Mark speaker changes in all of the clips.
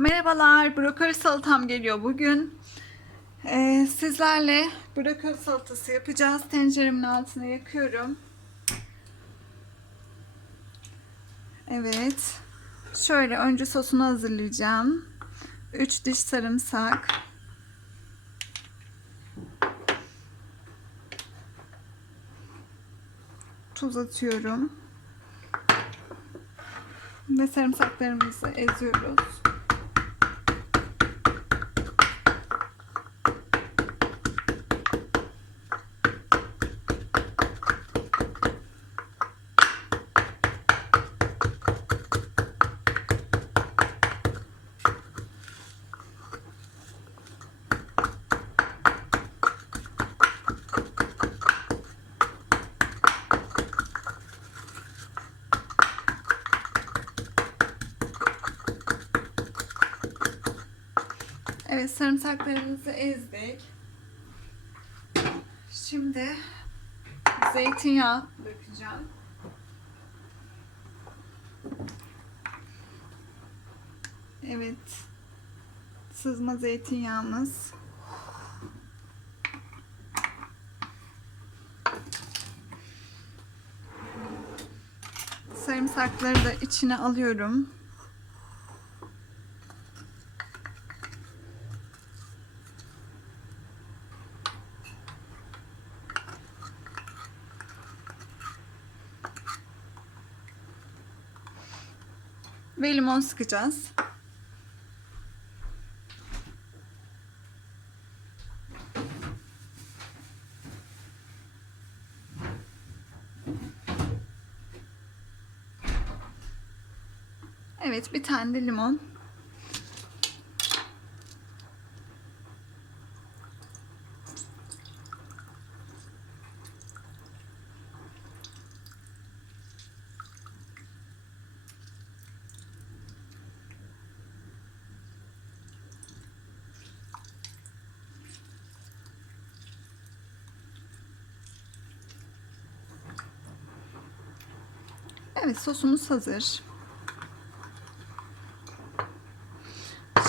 Speaker 1: Merhabalar, brokoli salatam geliyor bugün. Ee, sizlerle brokoli salatası yapacağız. Tenceremin altına yakıyorum. Evet. Şöyle önce sosunu hazırlayacağım. 3 diş sarımsak. Tuz atıyorum. Ve sarımsaklarımızı eziyoruz. Evet sarımsaklarımızı ezdik. Şimdi zeytinyağı dökeceğim. Evet. Sızma zeytinyağımız. Sarımsakları da içine alıyorum. Ve limon sıkacağız. Evet, bir tane de limon. Evet, sosumuz hazır.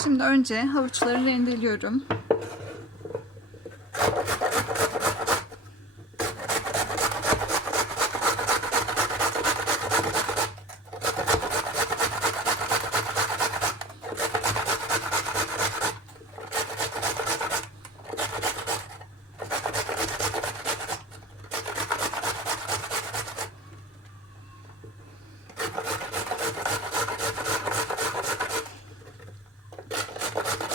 Speaker 1: Şimdi önce havuçları rendeliyorum. Thank you.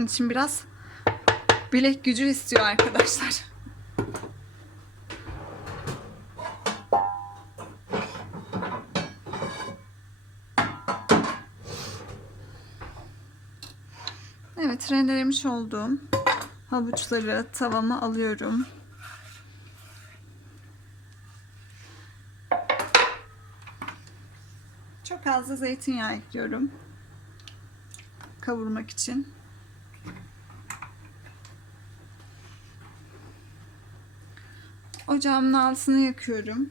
Speaker 1: Bunun için biraz bilek gücü istiyor arkadaşlar. Evet, rendelemiş olduğum havuçları tavama alıyorum. Çok az da zeytinyağı ekliyorum. Kavurmak için. Ocağımın altını yakıyorum.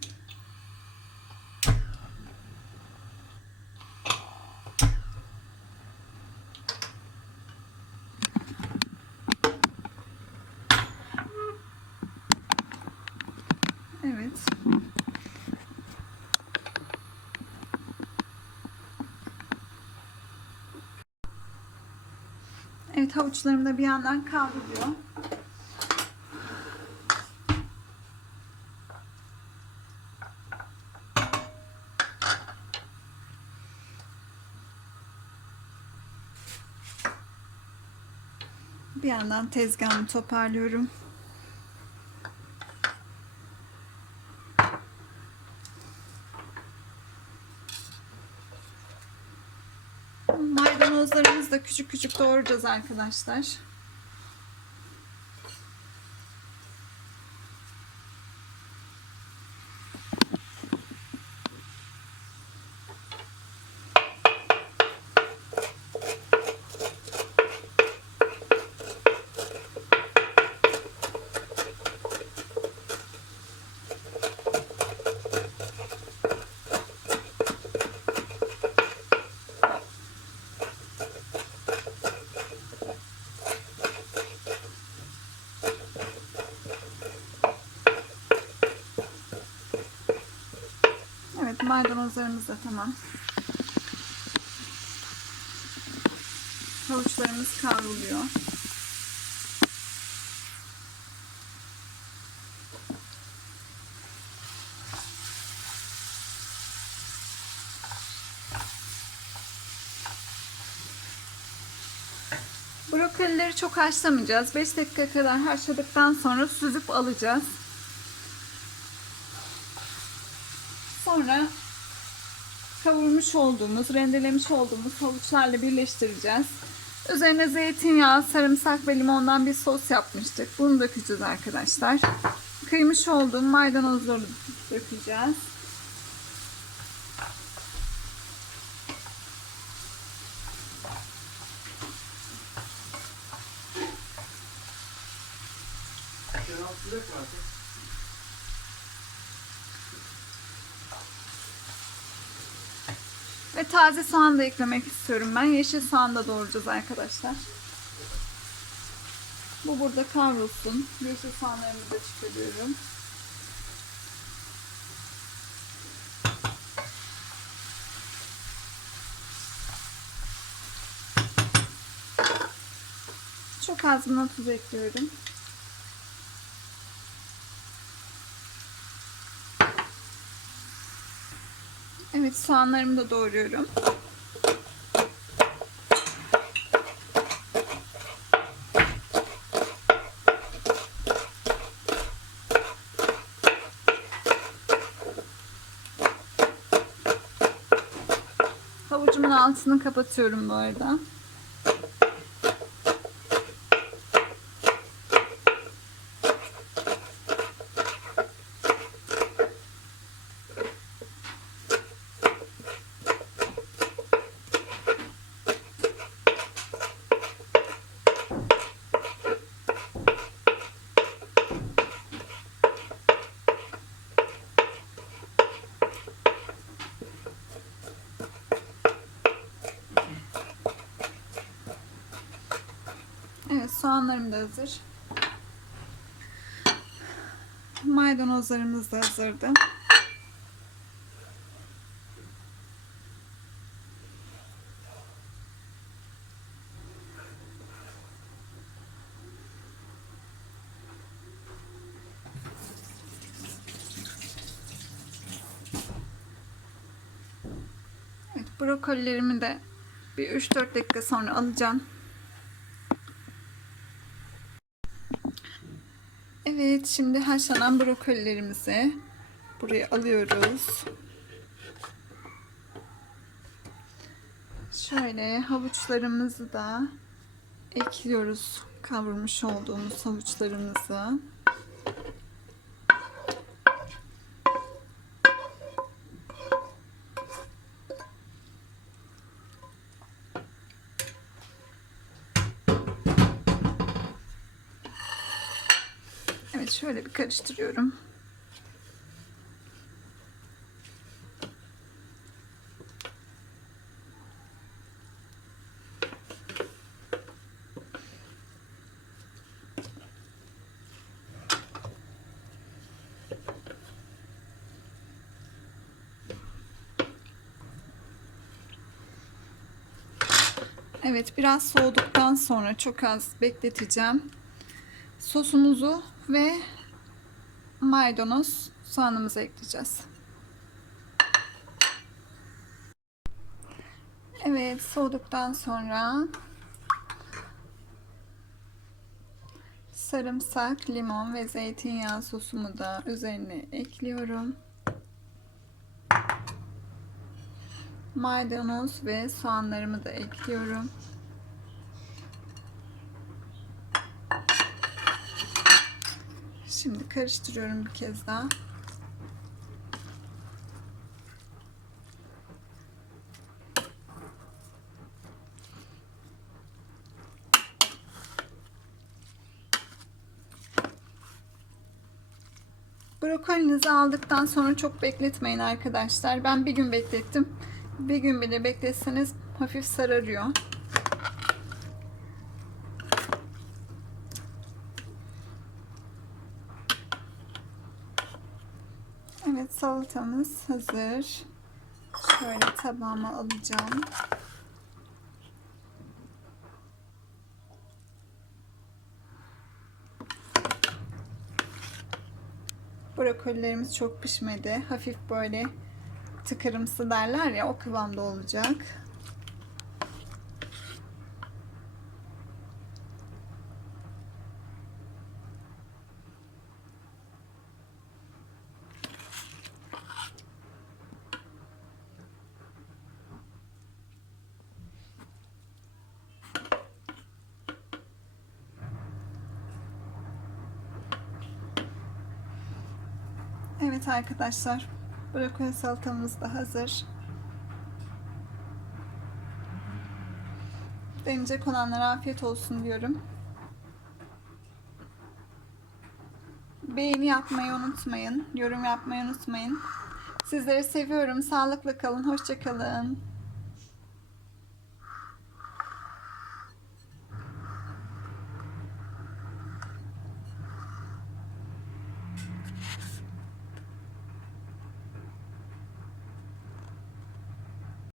Speaker 1: Evet. Evet havuçlarım da bir yandan kavruluyor. Bir yandan tezgahımı toparlıyorum. Maydanozlarımızı da küçük küçük doğrayacağız arkadaşlar. Maydanozlarımız da tamam. Havuçlarımız kavruluyor. Brokolileri çok haşlamayacağız. 5 dakika kadar haşladıktan sonra süzüp alacağız. Sonra kavurmuş olduğumuz, rendelemiş olduğumuz havuçlarla birleştireceğiz. Üzerine zeytinyağı, sarımsak ve limondan bir sos yapmıştık. Bunu dökeceğiz arkadaşlar. Kıymış olduğum maydanozları dökeceğiz.
Speaker 2: Sıcak mı
Speaker 1: Ve taze soğan da eklemek istiyorum ben. Yeşil soğan da doğrayacağız arkadaşlar. Bu burada kavrulsun. Yeşil soğanlarımı da çıkarıyorum. Çok az buna tuz ekliyorum. Evet soğanlarımı da doğruyorum. Havucumun altını kapatıyorum bu arada. Evet soğanlarım da hazır. Maydanozlarımız da hazırdı. Evet, brokolilerimi de bir 3-4 dakika sonra alacağım. Evet, şimdi haşlanan brokolilerimizi buraya alıyoruz. Şöyle havuçlarımızı da ekliyoruz. Kavurmuş olduğumuz havuçlarımızı. Şöyle bir karıştırıyorum. Evet biraz soğuduktan sonra çok az bekleteceğim. Sosumuzu ve maydanoz soğanımızı ekleyeceğiz. Evet soğuduktan sonra sarımsak, limon ve zeytinyağı sosumu da üzerine ekliyorum. Maydanoz ve soğanlarımı da ekliyorum. Şimdi karıştırıyorum bir kez daha. Brokolinizi aldıktan sonra çok bekletmeyin arkadaşlar. Ben bir gün beklettim. Bir gün bile bekletseniz hafif sararıyor. Evet salatamız hazır. Şöyle tabağıma alacağım. Brokolilerimiz çok pişmedi. Hafif böyle tıkırımsı derler ya o kıvamda olacak. Evet arkadaşlar, brokoli salatamız da hazır. Deneyecek olanlara afiyet olsun diyorum. Beğeni yapmayı unutmayın, yorum yapmayı unutmayın. Sizleri seviyorum. Sağlıkla kalın, hoşça kalın.